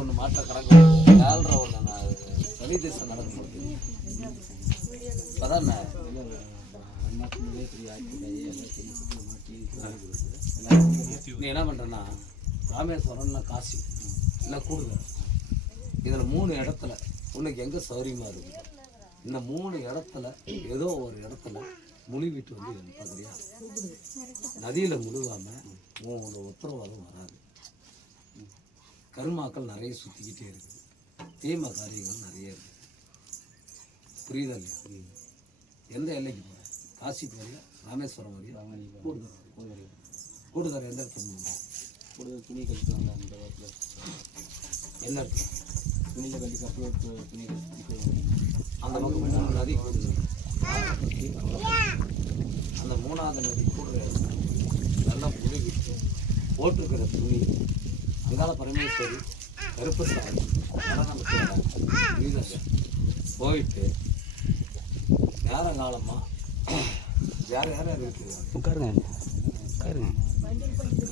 ஒன்று மாற்ற கணக்கு 4.5 ஒன்று நான் சனி தேசம் நடக்கும்போது அதான் நீ என்ன பண்ணுறேன்னா ராமேஸ்வரம் இல்லை காசி இல்லை கூடுதல் இதில் 3 இடத்துல உனக்கு எங்கே சௌரியமாக இருக்குது இந்த 3 இடத்துல ஏதோ ஒரு இடத்துல முழுவிட்டு வந்து பார்க்குறியா நதியில் முழுகாமல் 3 உத்தரவாதம் வராது. கருமாக்கள் நிறைய சுற்றிக்கிட்டே இருக்குது, தீம காரியங்கள் நிறைய இருக்குது. புரியுதா இல்லையா? எந்த எல்லைக்கு போகிறேன்? காசிக்கு வரையா, ராமேஸ்வரம் வரையா, கூடுதல் எந்த இடத்துல கூடுதல் துணி கழிப்பாங்க அந்த இடத்துல என்ன இருக்கு துணியில் கழிக்க அப்புறம் துணி அந்த பக்கம் நதி கூடுதல் அந்த 3வது நதி கூடுதல் நல்லா முழுகிட்டு போட்டிருக்கிற துணி அங்கால பரமேஸ்வரி கருப்பு சாமி போயிட்டு நேரங்காலமா யார் யார் இருக்குது உட்காருங்க உட்காருங்க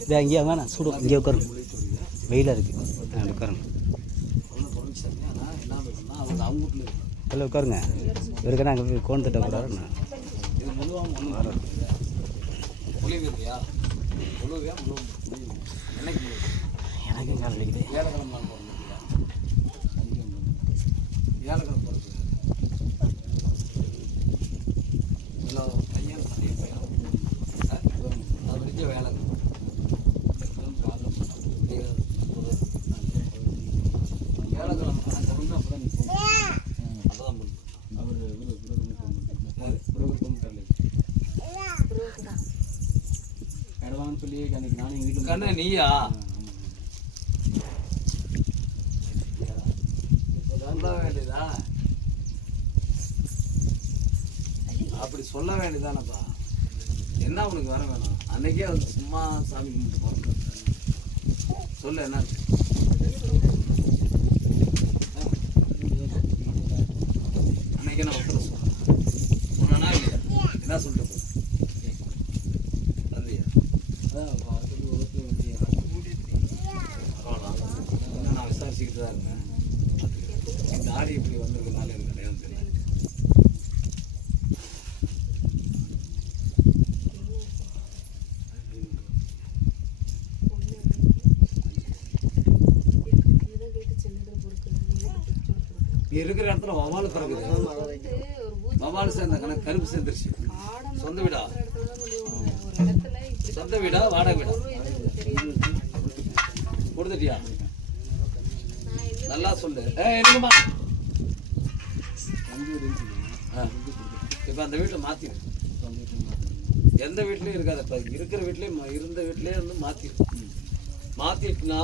இதே அங்கேயே வேணாம் சூடு இங்கே உட்காருங்க வெயிலாக இருக்குது உட்காருங்க அவங்க அவங்க வீட்டில் இருக்கு அதில் உட்காருங்க இவருக்கு நாங்கள் கோன் திட்டக்கூடாதுண்ணா இது முழுவாங்க முழுவியா முழுவியா முழு என்னைக்கு எனக்கு கால் வலிக்குது. ஏலக்கிழமை நான் போகிறேன் ஏலக்கிழமை போகிறது இல்லை பையன் பெரிய பையன் அது வரைக்கும் வேலை ஏலக்கிழமை நான் ஒன்று அப்போ தான் அப்போ தான் இடவான்னு சொல்லி அன்னைக்கு நானும் எங்கள் வீட்டில் கண்ணே நீயா சொல்ல வேண்டியதா அப்படி சொல்ல வேண்டியதானப்பா என்ன உனக்கு வர வேணும் அன்னைக்கே வந்து சும்மா சாமி கும்பிட்டு போகிறோம் சொல்லு என்ன அன்னைக்கு நான் உத்தர சொன்னா இல்லையா என்ன சொல்லிட்டு வந்தியா பரவாயில்ல நான் விசாரிச்சுக்கிட்டு தான் இருந்தேன். இந்த ஆடி இப்படி வந்திருக்கனால எனக்கு கிடையாது தெரியல. நீ இருக்கிற இடத்துல வவால் பிறகுது வவால் சேர்ந்த கணக்கு கருப்பு சேர்ந்துருச்சு. சொந்த வீடா சொந்த வீடா வாடகை வீடா கொடுத்துட்டியா? நல்லா சொல்லு. இருக்குமா இப்போ அந்த வீட்டில் மாற்றிடு. எந்த வீட்லேயும் இருக்காது. இப்போ இருக்கிற வீட்லேயும் இருந்த வீட்லேயே வந்து மாற்றிடு. மாற்றிட்டுனா